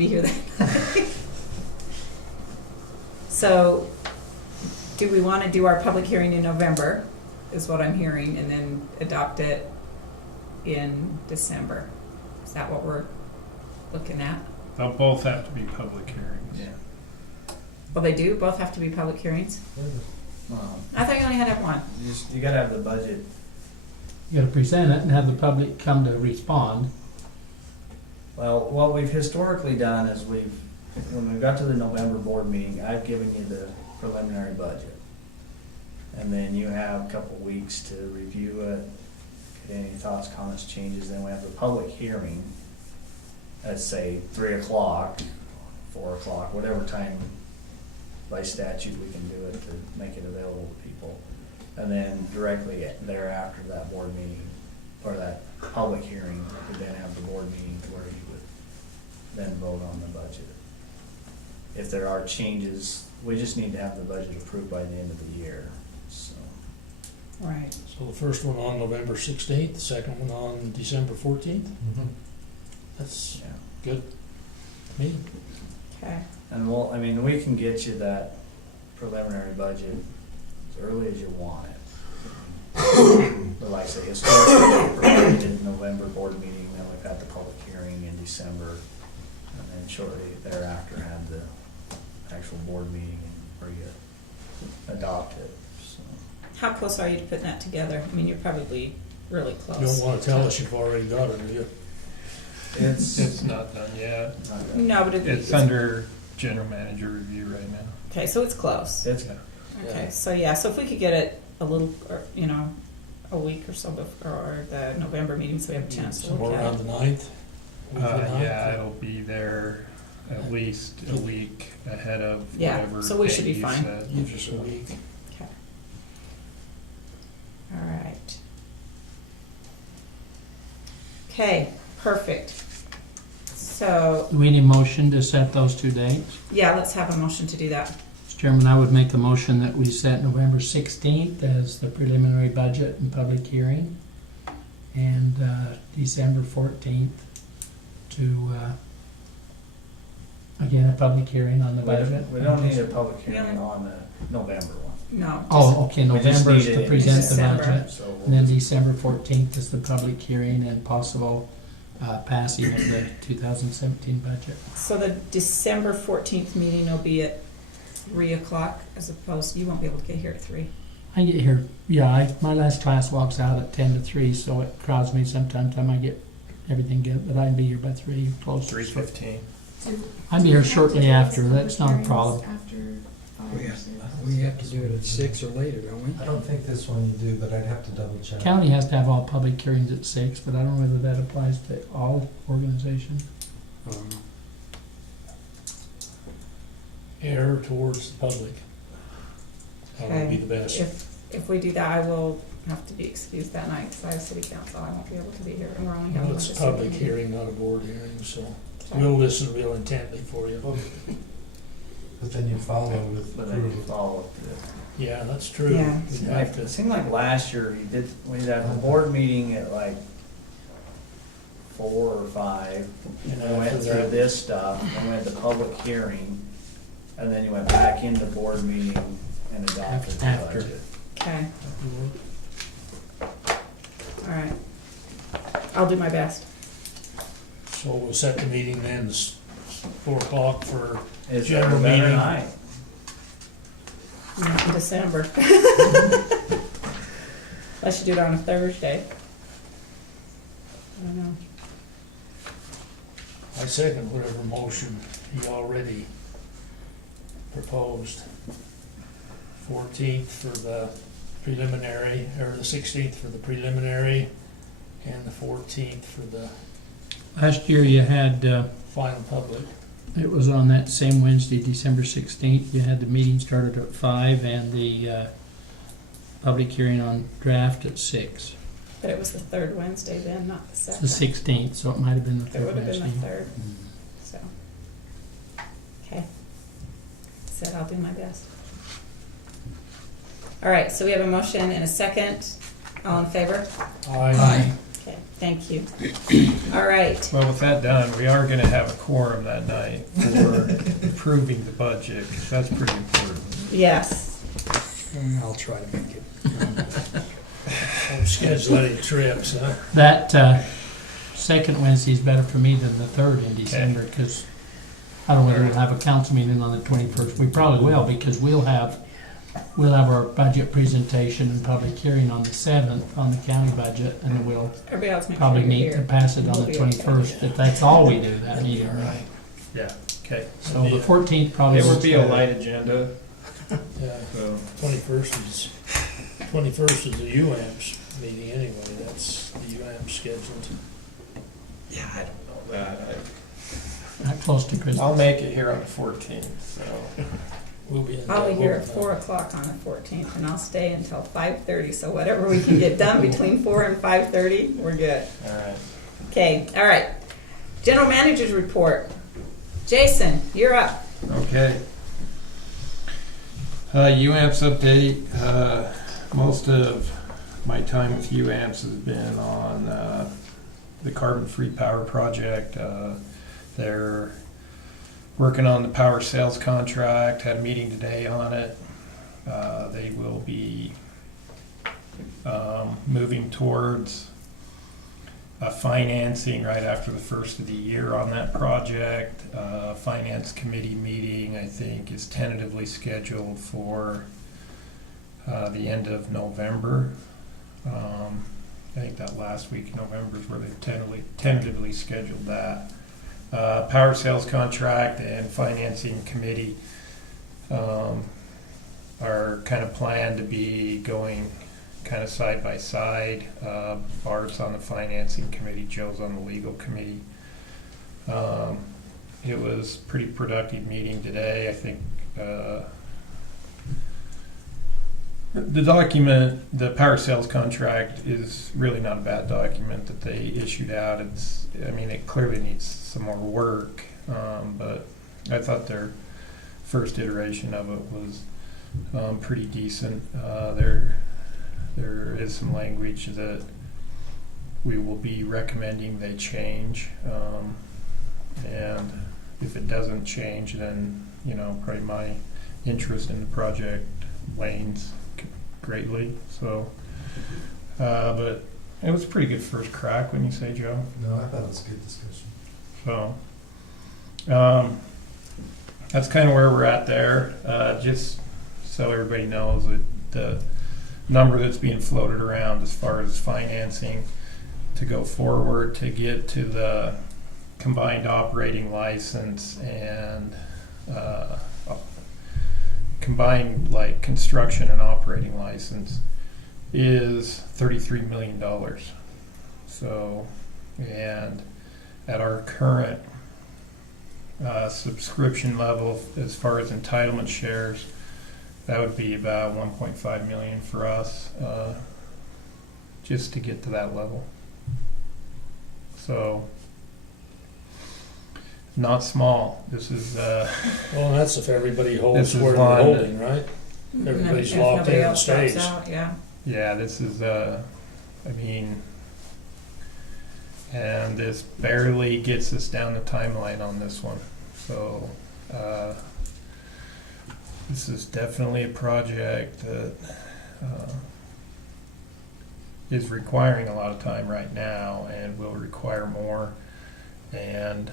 be here that night. So, do we want to do our public hearing in November, is what I'm hearing, and then adopt it in December? Is that what we're looking at? They'll both have to be public hearings. Yeah. Well, they do both have to be public hearings? I thought you only had to have one. You gotta have the budget. You gotta present it and have the public come to respond. Well, what we've historically done is when we got to the November board meeting, I've given you the preliminary budget. And then you have a couple weeks to review it, get any thoughts, comments, changes, then we have the public hearing at say 3 o'clock, 4 o'clock, whatever time by statute we can do it to make it available to people. And then directly thereafter that board meeting, or that public hearing, we then have the board meeting where you would then vote on the budget. If there are changes, we just need to have the budget approved by the end of the year, so. Right. So the first one on November 16th, the second one on December 14th? That's Yeah. good to me. Okay. And we can get you that preliminary budget as early as you want it. But like I say, historically, we provided in November board meeting, then we've got the public hearing in December, and then shortly thereafter had the actual board meeting where you adopt it, so. How close are you to putting that together? I mean, you're probably really You close. don't want to tell us you've already got it, do you? It's not done yet. not done. No, but It's under general manager review right now. Okay, so it's close. It's, Okay, so yeah, so if we could get it a little, or, a week or so before the November meeting, so we have a chance to Somewhere look around at the it. 9th? Week of the 9th? Yeah, it'll be there at least a week ahead of Yeah, whatever so we date should be you fine. said. Gives us a week. Okay. All right. Okay, perfect. So, Do we need a motion to set those two dates? yeah, let's have a motion to do that. Mr. Chairman, I would make a motion that we set November 16th as the preliminary budget and public hearing, and December 14th to, again, a public hearing on the budget. we don't need a public hearing Yeah. on the November one. No. Oh, okay, We just November is need it to in present the December. budget, So we'll and then just- December 14th is the public hearing and possible passing of the 2017 budget. So the December 14th meeting will be at 3 o'clock as opposed, you won't be able to get here at 3. I get here, my last class walks out at 10 to 3, so it crowds me sometimes I might get everything good, but I can be here by 3, close. 3:15. I'll be here shortly after, that's not a problem. We have to do it at 6 or later, don't we? I don't think this one you do, but I'd have to double check. County has to have all public hearings at 6, but I don't know whether that applies to all organizations. Error towards the public. That would be the best. If we do that, I will have to be excused that night because I have city council. I won't be able to be here, and we're only having Well, one it's a this public evening. hearing, not a board hearing, so Okay. we'll listen real intently for you. But then you follow with But then you approval. follow the. Yeah, that's true. Yeah. We'd have to. It seemed like last year we had a board meeting at like 4 or 5. And We went after through that- this stuff, then we had the public hearing, and then you went back into board meeting and adopted the After. budget. Okay, all right. I'll do my best. So we'll set the meeting then, 4 o'clock for Is there a general better meeting. night? Not in December. Unless you do it on a Thursday. I don't know. I second whatever motion he already proposed. 14th for the preliminary, or the 16th for the preliminary, and the 14th for the Last year you had, final public. it was on that same Wednesday, December 16th, you had the meeting started at 5 and the public hearing on draft at 6. But it was the third Wednesday then, not the It's second. the 16th, so it might have been the It third would have been the Wednesday. third, so. Okay. Said I'll do my best. All right, so we have a motion and a second. All in favor? Aye. Okay, thank you. All right, Well, with that done, we are gonna have a quorum that night for approving the budget, 'cause that's pretty important. yes. I'll try to make it. I'm scheduling trips, huh? That second Wednesday is better for me than the third in December, because I don't know whether we'll have a council meeting on the 21st. We probably will, because we'll have our budget presentation and public hearing on the 7th on the county budget, and then we'll Everybody else make sure probably you're need to here. pass it on We'll the be 21st, if that's all we do that meeting. All right. Yeah, okay. So the 14th probably It would works be a better. light agenda, Yeah, so. 21st is the UAMPS meeting anyway, that's the UAMPS scheduled. Yeah, I don't know that. Not close to Christmas. I'll make it here on the 14th, so. We'll be in. I'll be here at 4 o'clock on the 14th, and I'll stay until 5:30, so whatever we can get done between 4 and 5:30, we're good. All right. Okay, all right. General Manager's Report. Jason, you're up. Okay. UAMPS update. Most of my time with UAMPS has been on the carbon-free power project. They're working on the power sales contract. Had a meeting today on it. They will be moving towards financing right after the first of the year on that project. Finance committee meeting, I think, is tentatively scheduled for the end of November. I think that last week in November is where they tentatively scheduled that. Power sales contract and financing committee are kind of planned to be going kind of side by side. Bart's on the financing committee, Joe's on the legal committee. It was a pretty productive meeting today. I think the document, the power sales contract, is really not a bad document that they issued out. It clearly needs some more work, but I thought their first iteration of it was pretty decent. There is some language that we will be recommending they change, and if it doesn't change, then probably my interest in the project wanes greatly. So, but it was a pretty good first crack, wouldn't you say, Joe? No, I thought it was a good discussion. So, that's kind of where we're at there. Just so everybody knows that the number that's being floated around as far as financing to go forward to get to the combined operating license and combined like construction and operating license is $33 million. So, and at our current subscription level, as far as entitlement shares, that would be about 1.5 million for us, just to get to that level. So, not small. This is Well, that's if everybody holds This is where they're one- holding, right? Everybody's If locked nobody in and else drops stays. out, yeah. yeah, this is and this barely gets us down the timeline on this one. So, this is definitely a project that is requiring a lot of time right now and will require more. And,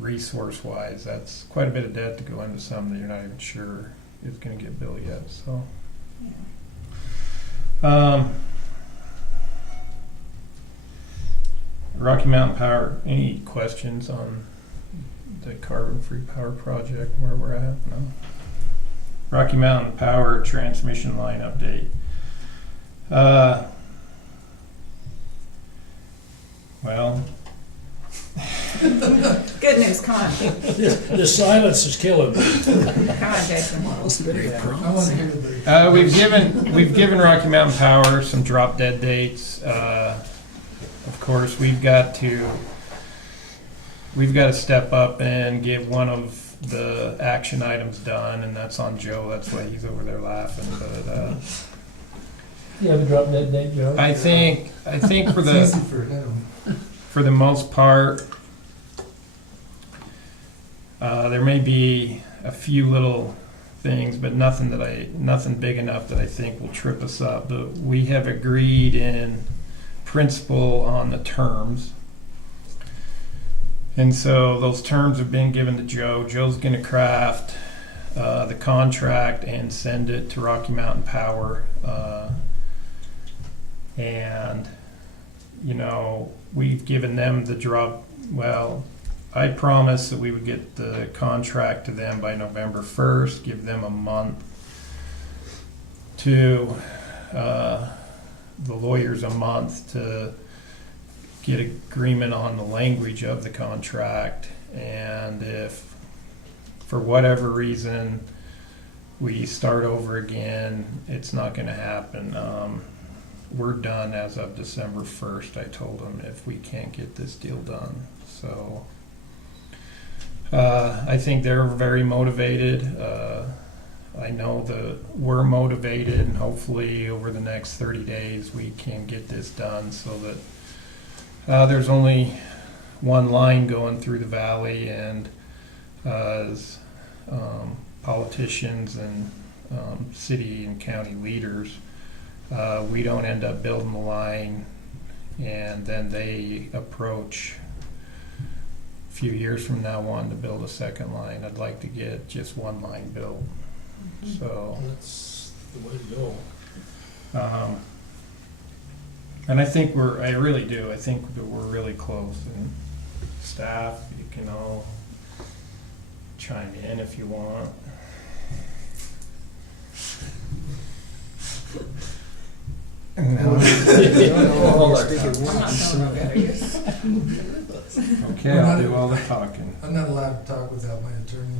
resource-wise, that's quite a bit of debt to go into something that you're not even sure is going to get built yet. So, Rocky Mountain Power, any questions on the carbon-free power project, where we're at? No? Rocky Mountain Power transmission line update. Well, Good news, come on. The silence is killing me. Come on, Jason. we've given Rocky Mountain Power some drop dead dates. Of course, we've got to step up and get one of the action items done, and that's on Joe. That's why he's over there laughing. But You have a drop dead date, Joe? I think for It's easy the, for him. for the most part, there may be a few little things, but nothing big enough that I think will trip us up. But we have agreed in principle on the terms. And so those terms have been given to Joe. Joe's gonna craft the contract and send it to Rocky Mountain Power. And, you know, we've given them the drop, well, I promised that we would get the contract to them by November 1st, give them a month to, the lawyers a month to get agreement on the language of the contract. And if, for whatever reason, we start over again, it's not gonna happen. We're done as of December 1st, I told them, if we can't get this deal done. So, I think they're very motivated. I know that we're motivated, and hopefully over the next 30 days, we can get this done so that there's only one line going through the valley, and as politicians and city and county leaders, we don't end up building the line and then they approach a few years from now wanting to build a second line. I'd like to get just one line built. So That's the way to go. and I really do. I think that we're really close. And staff, you can all chime in if you want. I'm not feeling real good, are you? Okay, I'll do all the talking. I'm not allowed to talk without my attorney.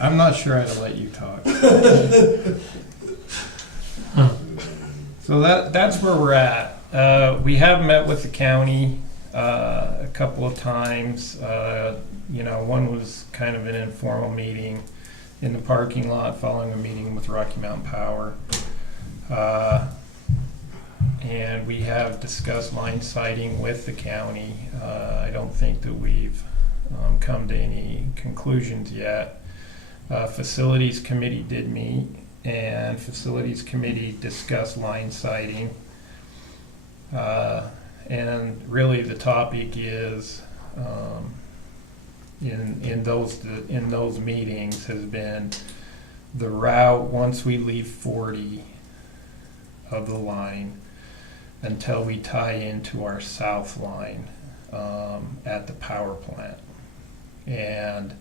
I'm not sure how to let you talk. So that's where we're at. We have met with the county a couple of times. One was kind of an informal meeting in the parking lot following a meeting with Rocky Mountain Power. And we have discussed line siting with the county. I don't think that we've come to any conclusions yet. Facilities committee did meet, and facilities committee discussed line siting. And really the topic is, in those meetings has been the route once we leave 40 of the line until we tie into our south line at the power plant. And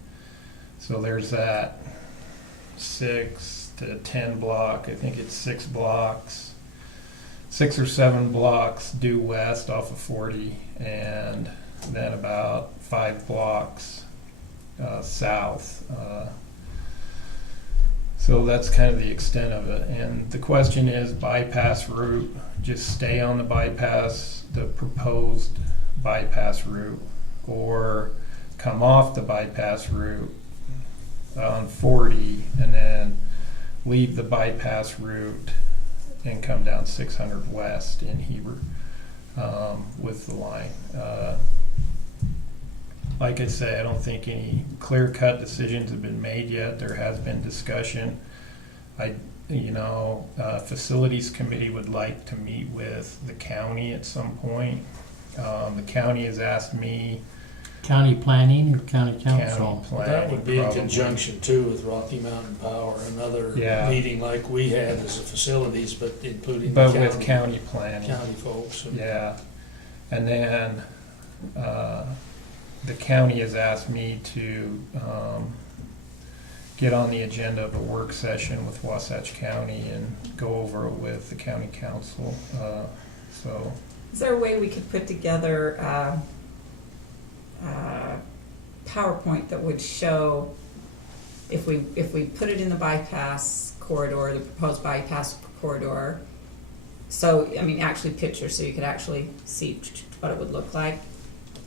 so there's that 6 to 10 block, I think it's 6 blocks, 6 or 7 blocks due west off of 40, and then about 5 blocks south. So that's kind of the extent of it. And the question is, bypass route, just stay on the proposed bypass route, or come off the bypass route on 40 and then leave the bypass route and come down 600 west in Heber with the line. Like I say, I don't think any clear-cut decisions have been made yet. There has been discussion. Facilities committee would like to meet with the county at some point. The county has asked me. County planning or county council? County planning, That would be in probably. conjunction too with Rocky Mountain Power, another Yeah. meeting like we had as a facilities, but including the But county. with county planning. County folks. And Yeah, and then the county has asked me to get on the agenda of a work session with Wasatch County and go over it with the county council. So Is there a way we could put together PowerPoint that would show if we put it in the bypass corridor, the proposed bypass corridor? So, actually pictures, so you could actually see what it would look like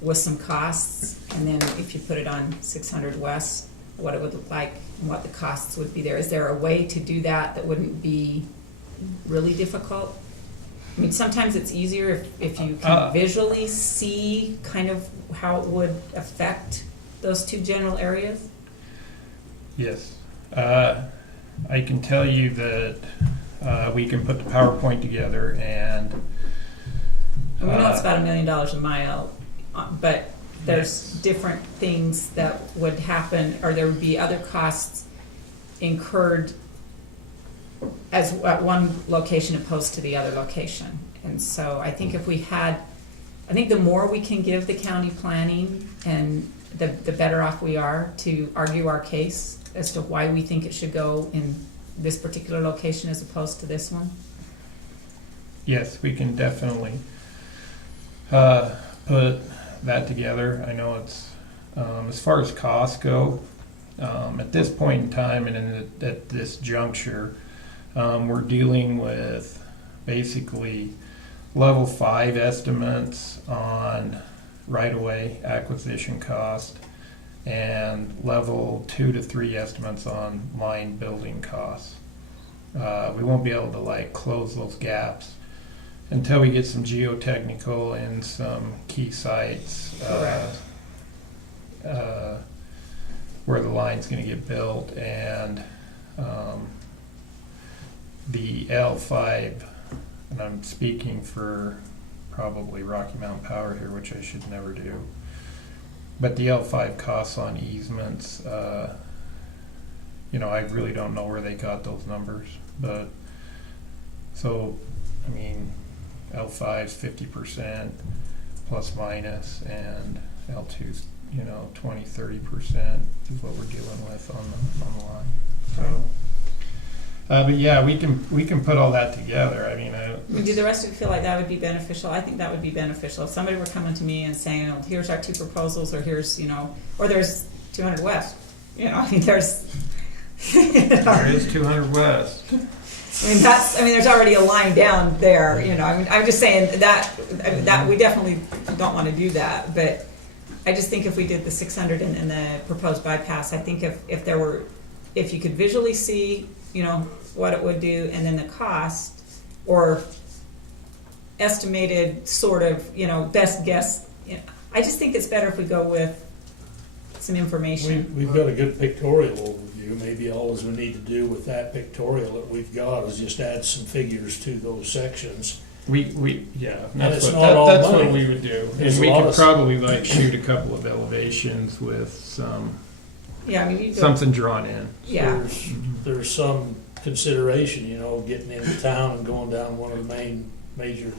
with some costs, and then if you put it on 600 West, what it would look like and what the costs would be there. Is there a way to do that that wouldn't be really difficult? I mean, sometimes it's easier if you can visually see kind of how it would affect those two general areas. Yes. I can tell you that we can put the PowerPoint together and And we know it's about $1 million a mile, but there's yes. different things that would happen, or there would be other costs incurred as at one location opposed to the other location. And so I think if we had, I think the more we can give the county planning, and the better off we are to argue our case as to why we think it should go in this particular location as opposed to this one. Yes, we can definitely put that together. I know it's, as far as costs go, at this point in time and at this juncture, we're dealing with basically level 5 estimates on right-of-way acquisition cost and level 2 to 3 estimates on line building costs. We won't be able to like close those gaps until we get some geotechnical and some key sites where the line's going to get built, and the L5, and I'm speaking for probably Rocky Mountain Power here, which I should never do, but the L5 costs on easements, I really don't know where they got those numbers, but so, I mean, L5's 50% plus minus, and L2's 20-30% is what we're dealing with on the line. So, but yeah, we can put all that together. I mean, Do the rest of you feel like that would be beneficial? I think that would be beneficial. If somebody were coming to me and saying, oh, here's our 2 proposals, or here's, or there's 200 West. I mean, there's... there is 200 West. there's already a line down there, I'm just saying that we definitely don't want to do that, but I just think if we did the 600 and the proposed bypass, I think if you could visually see, what it would do, and then the cost, or estimated sort of, best guess, I just think it's better if we go with some information. We've got a good pictorial overview. Maybe all we need to do with that pictorial that we've got is just add some figures to those sections. That's what what we would do. And we could probably shoot a couple of elevations with some something drawn in. Yeah. There's some consideration, getting into town and going down one of the major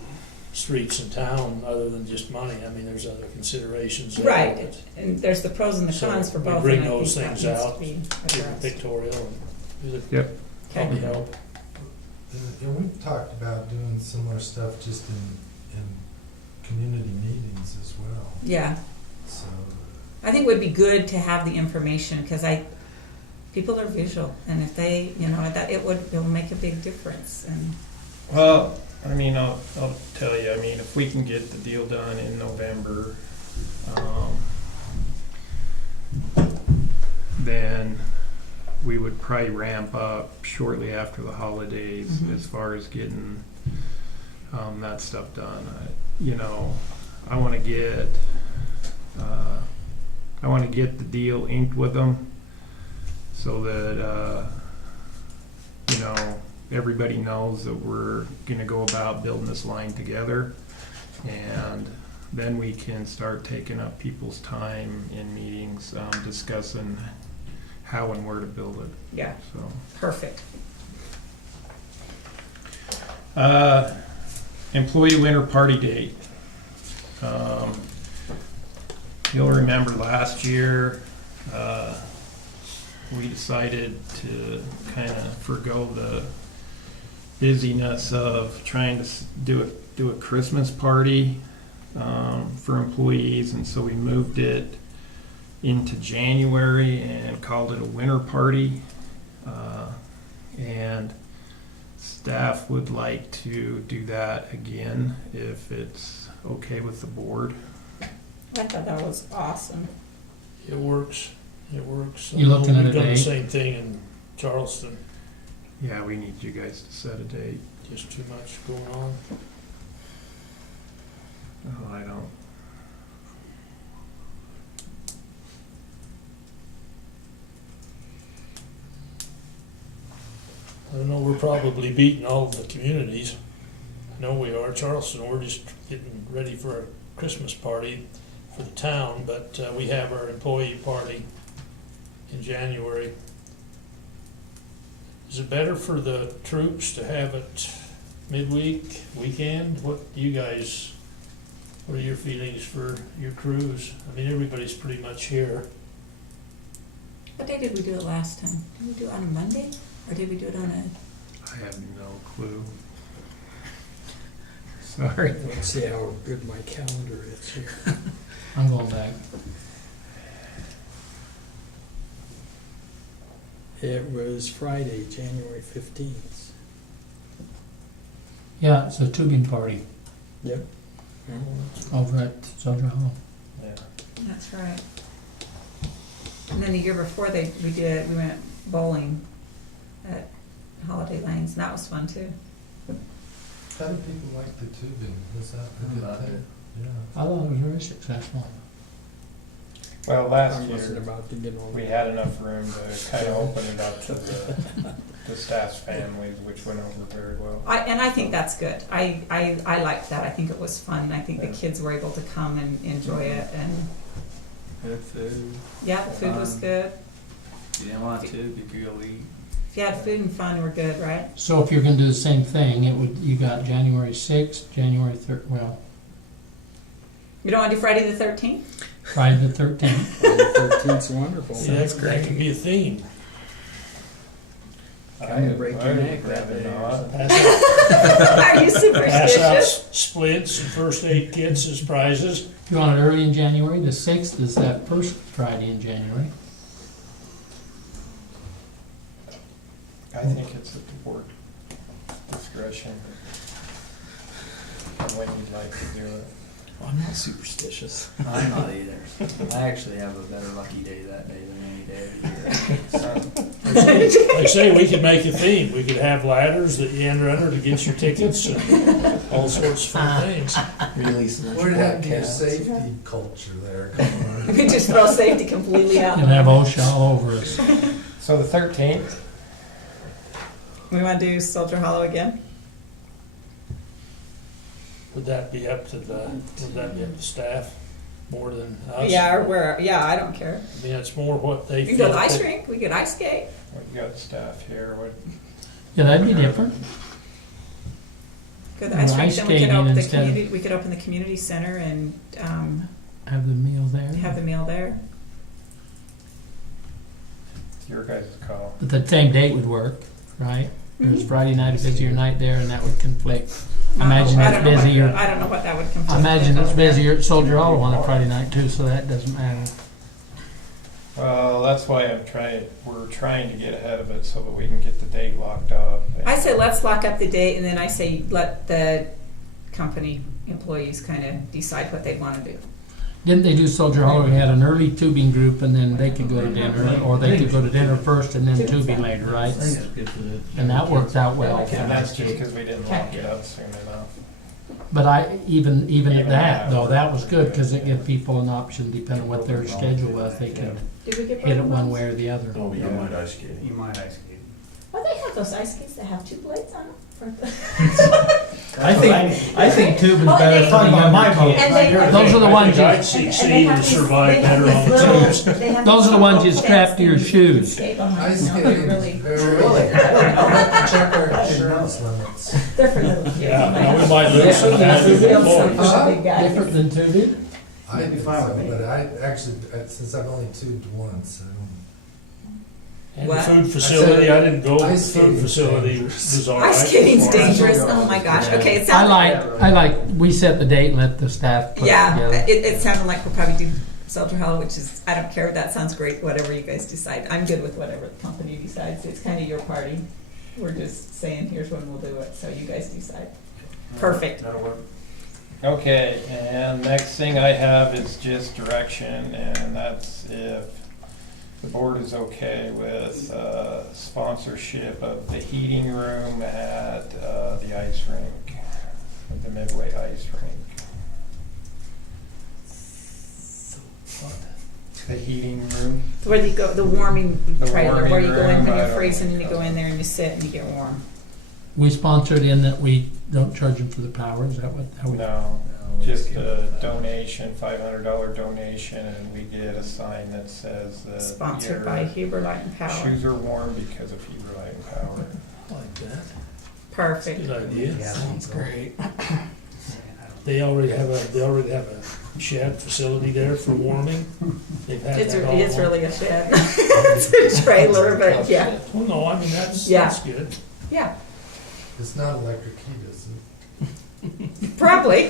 streets in town, other than just money. I mean, there's other considerations there. Right, and there's the pros and the cons for both. We bring and I those think things that needs out, to be give a addressed. pictorial, and Yep. probably Okay. help. And we've talked about doing similar stuff just in community meetings as well. Yeah, So, I think it would be good to have the information, because people are visual, and if they, it will make a big difference. And Well, I mean, I'll tell you. I mean, if we can get the deal done in November, then we would probably ramp up shortly after the holidays as far as getting that stuff done. I want to get the deal inked with them so that everybody knows that we're going to go about building this line together, and then we can start taking up people's time in meetings, discussing how and where to build it. yeah, So, perfect. employee winter party date. You'll remember last year, we decided to kind of forgo the busyness of trying to do a Christmas party for employees, and so we moved it into January and called it a winter party. And staff would like to do that again if it's okay with the board. I thought that was awesome. It works. You looking at a We've done the date? same thing in Charleston. Yeah, we need you guys to set a date. Just too much going on. Oh, I don't. I don't know, we're probably beating all the communities. I know we are. Charleston, we're just getting ready for a Christmas party for the town, but we have our employee party in January. Is it better for the troops to have it midweek, weekend? What do you guys, what are your feelings for your crews? I mean, everybody's pretty much here. What day did we do it last time? Did we do it on a Monday, or did we do it on a? I have no clue. Sorry. Let's see how good my calendar is here. I'm going back. It was Friday, January 15th. Yeah, it's a tubing party Yep. over at Soldier Hall. Yeah. That's right. And then the year before we went bowling at Holiday Lanes, and that was fun too. How do people like the tubing? Was that a good Loved thing? it. Yeah. I thought it was very successful. Well, I last wasn't year, about to get over we had enough room to kind of open it up to the staff's families, which went over very well. I think that's good. I liked that. I think it was fun. I think the Yeah. kids were able to come and enjoy it, and Good food. yeah, the food was good. You didn't want to, you could go eat. If you had food and fun, we're good, right? So if you're gonna do the same thing, you got January 6th, January 3rd, well, You don't want to do Friday the 13th? Friday the 13th. Friday 13th's wonderful. Yeah, that could be a theme. Come and break your neck that rather day or not. something. Pass out, Are you pass out superstitious? splits and first aid kits as prizes. If you want it early in January, the 6th is that first Friday in January. I think it's at the board discretion on when you'd like to do it. I'm not superstitious. I'm not either. I actually have a better lucky day that day than any day of the year. Like I say, we could make a theme. We could have ladders that you enter under to get your tickets and all sorts of fun things. What happened to your safety culture there? Come on. We just throw safety completely out. You'll have OSHA all over us. So the 13th, We want to do Soldier Hollow again? Would that be up to staff more than us? Yeah, or I don't care. I mean, it's more what they We can feel. go to the ice rink, we could ice skate. we got staff here, what, Yeah, that'd be different. Go to the ice rink, Ice then we could skating open the instead of- community, we could open the community center and, Have the meal there. have the meal there. it's your guys' call. But the same date would work, right? There's Friday night, a busier night there, and that would conflict. Imagine I it's don't know what- busier. I don't know what that would conflict. I imagine with. it's busier at Soldier Hollow on a Friday night too, so that doesn't matter. Well, that's why we're trying to get ahead of it so that we can get the date locked up. I say let's lock up the date, and then I say let the company employees kind of decide what they want to do. Didn't they do Soldier Hollow? We had an early tubing group, and then they could go to dinner, or they could go to dinner first and then tubing later, right? I think it's good for the. And that worked out well. And that's just because we didn't lock it up soon enough. But even at Even that that though, worked. that was good because it gave people an option depending on what their schedule was. They could Did we get hit it both one of way or the other. Oh, you might ice skate. You might ice skate. Oh, they have those ice skates that have two blades on them. I think tubing's Oh, better they- for the younger kids. And they- Those are the ones you- I'd succeed and survive better on the tubes. Those are the ones you strap to your shoes. Ice skating, Really, really, I don't know, have to check our insurance limits. they're for little kids. Yeah, now we might lose some valuable employees. Big guys. Different than tubing? I think so, but I actually, since I've only tubed once, I don't. And the What? food facility, I didn't go, the Ice food skating's facility dangerous. was all right. Ice skating's as far as- dangerous. Oh my gosh. Okay, it I sounds like, we set the date and let the staff put it Yeah, together. it sounded like we'll probably do Soldier Hollow, which is, I don't care, that sounds great, whatever you guys decide. I'm good with whatever the company decides, it's kind of your party. We're just saying, here's when we'll do it, so you guys decide. Perfect. That'll work. Okay, and next thing I have is just direction, and that's if the board is okay with sponsorship of the heating room at the ice rink, at the Midway Ice Rink. The heating room. Where you go, the warming The trailer, where warming you go in room, when I you're don't freezing and you know. go in there and you sit and you get warm. We sponsored in that we don't charge them for the power, is that what, how we? No, No, just we a skip that. donation, $500 donation, and we get a sign that says that Sponsored your by Heber Light and Power. shoes are warm because of Heber Light and Power. I like that. Perfect. Good idea. Yeah, Sounds great. They already have a shed facility there for warming. They've had It's, that all it's along. really a shed. It's a trailer, but yeah, Well, no, I mean, that's Yeah. good. yeah, It's not electric heat, is it? probably.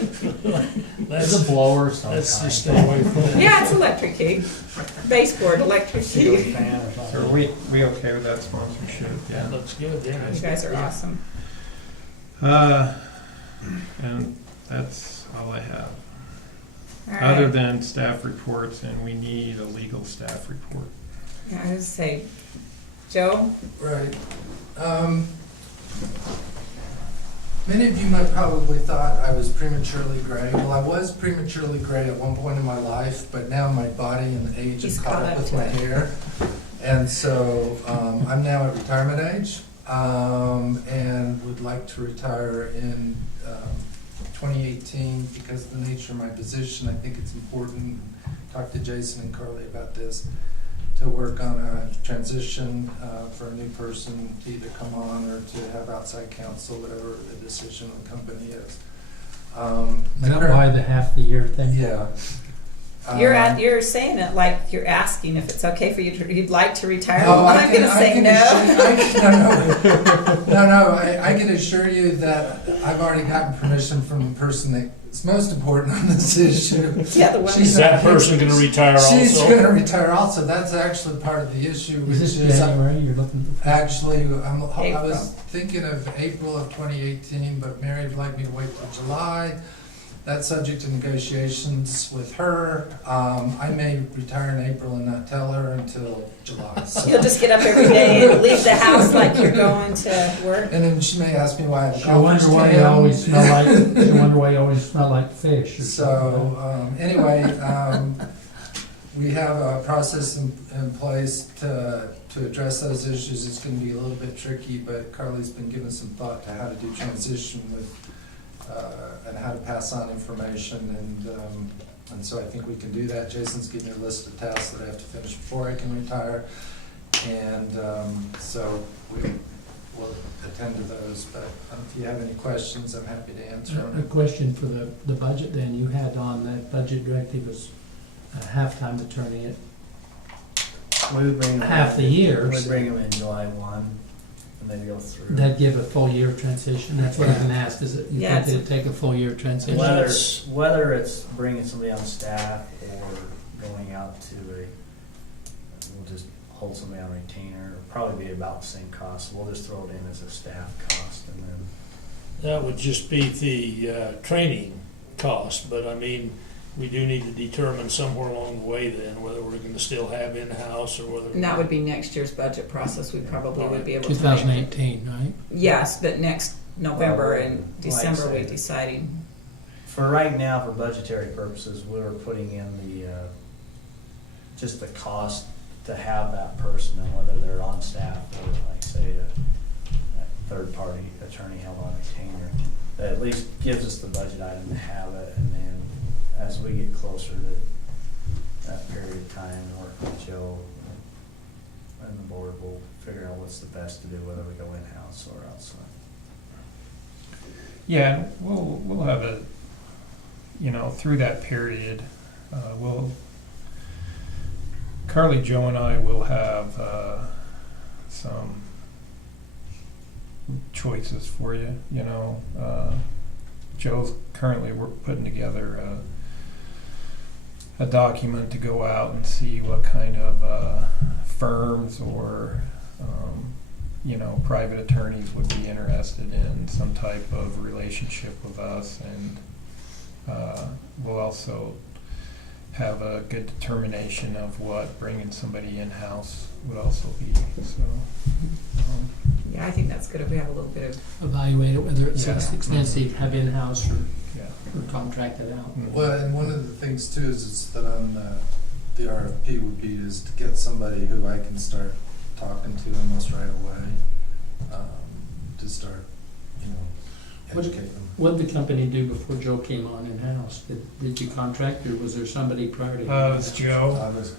There's a blower sometimes. Let's just stay away from that. Yeah, it's electric heat. Baseboard electric Ceiling heat. fan or So something. are we okay with that sponsorship? That Yeah. looks good, yeah. You guys are awesome. And that's all I have. All Other right. than staff reports, and we need a legal staff report. Yeah, I would say, Joe, Right. Many of you might probably thought I was prematurely gray. Well, I was prematurely gray at one point in my life, but now my body and age He's have caught caught up up with to my it. hair. And so I'm now at retirement age and would like to retire in 2018 because of the nature of my position. I think it's important, talk to Jason and Carly about this, to work on a transition for a new person to either come on or to have outside counsel, whatever the decision of the company is. Is that why the half the year thing? Yeah. you're saying it like you're asking if it's okay for you to, you'd like to retire. Oh, I I'm can- gonna I say can no. I can assure you that I've already gotten permission from the person that's most important on this issue. Yeah, the one. She's Is that person gonna retire also? She's gonna retire also. That's actually part of the issue, which Is is. this January you're looking for? Actually, I April. was thinking of April of 2018, but Mary would like me to wait till July. That's subject to negotiations with her. I may retire in April and not tell her until July. So. You'll just get up every day and leave the house like you're going to work. And then she may ask me why I have a She'll wonder golfer's why you tan. always smell like, she'll wonder why you always smell like fish or something. So, anyway, we have a process in place to address those issues. It's gonna be a little bit tricky, but Carly's been giving some thought to how to do transition with, and how to pass on information, and so I think we can do that. Jason's giving me a list of tasks that I have to finish before I can retire, and so we'll attend to those, but if you have any questions, I'm happy to answer A them. question for the budget then, you had on that budget directive was a half-time attorney at We would bring them half the year. We'd bring them in July 1 and then go through. That'd give a full year transition, that's what I can ask, is it, you Yeah, think it'd take a full year transition? Whether, That's- whether it's bringing somebody on staff or going out to we'll just hold somebody on retainer, it'll probably be about the same cost. We'll just throw it in as a staff cost and then. That would just be the training cost, but I mean, we do need to determine somewhere along the way then whether we're gonna still have in-house or whether. And that would be next year's budget process. We probably would be able to. make- 2018, right? Yes, but next November and Like I December we said. deciding. For right now, for budgetary purposes, we're putting in the, just the cost to have that person and whether they're on staff or like say a third-party attorney held on retainer. That at least gives us the budget item to have it, and then as we get closer to that period of time and work with Joe and the board, we'll figure out what's the best to do, whether we go in-house or outside. Yeah, we'll have a, through that period, Carly, Joe, and I will have some choices for you. Joe's currently putting together a document to go out and see what kind of firms or private attorneys would be interested in some type of relationship with us, and we'll also have a good determination of what bringing somebody in-house would also be, so. Yeah, I think that's good if we have a little bit of, Evaluate it, whether it's Yeah. expensive, have in-house Yeah. or contract it out. Well, and one of the things too is that on the RFP would be is to get somebody who I can start talking to almost right away, to start, What- educate them. What did the company do before Joe came on in-house? Did you contract, or was there somebody prior to him? It was Joe, I was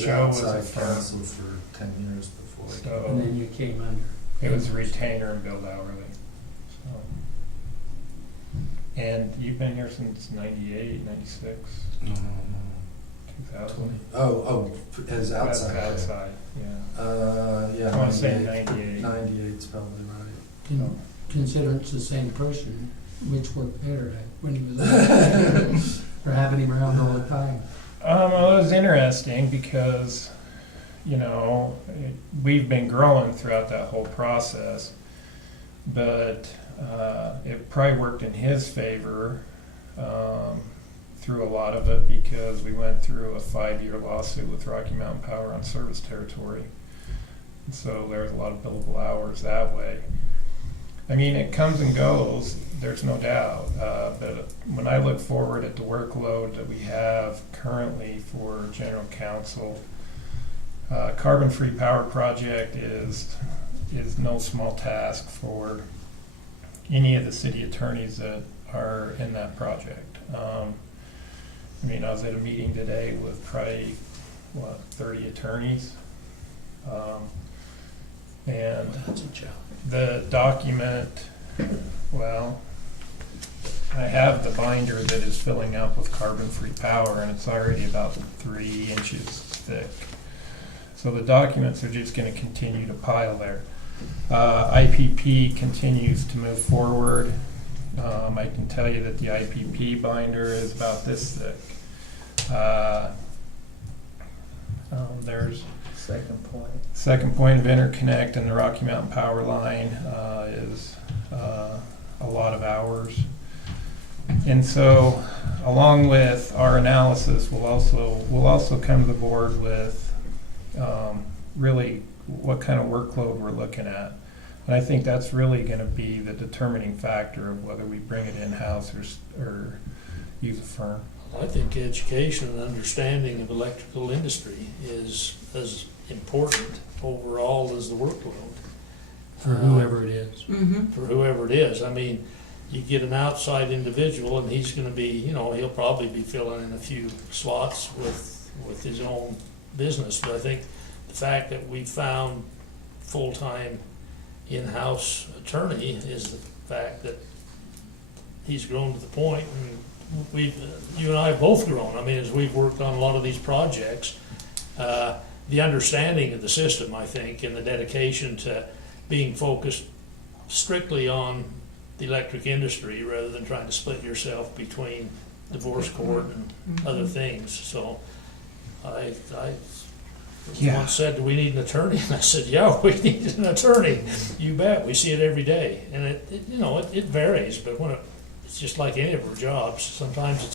Joe was a outside firm. counsel for 10 years before. And so then you came under? it was a retainer and billed hourly, so. And you've been here since 98, 96, 2000? Oh, as outside. Outside, yeah. Yeah. I wanna say 98. 98. 98's probably right. Consider it's the same person, which worked better when he was on, or having him around all the time? Well, it was interesting because, we've been growing throughout that whole process, but it probably worked in his favor through a lot of it because we went through a 5-year lawsuit with Rocky Mountain Power on service territory. And so there's a lot of billable hours that way. I mean, it comes and goes, there's no doubt, but when I look forward at the workload that we have currently for general counsel, carbon-free power project is no small task for any of the city attorneys that are in that project. I was at a meeting today with probably, 30 attorneys. And That's a job. the document, well, I have the binder that is filling up with carbon-free power, and it's already about 3 inches thick. So the documents are just gonna continue to pile there. IPP continues to move forward. I can tell you that the IPP binder is about this thick. There's second point of interconnect in the Rocky Mountain Power Line is a lot of hours. And so, along with our analysis, we'll also come to the board with really what kind of workload we're looking at. And I think that's really going to be the determining factor of whether we bring it in-house or use a firm. I think education and understanding of electrical industry is as important overall as the workload. For whoever it is. For whoever it is. I mean, you get an outside individual and he's gonna be, he'll probably be filling in a few slots with his own business. But I think the fact that we found full-time in-house attorney is the fact that he's grown to the point, and you and I have both grown. I mean, as we've worked on a lot of these projects, the understanding of the system, I think, and the dedication to being focused strictly on the electric industry rather than trying to split yourself between divorce court and other things. So I once said, do we need an attorney? And I said, yeah, we need an attorney. You bet. We see it every day. And it varies, but it's just like any of our jobs. Sometimes it's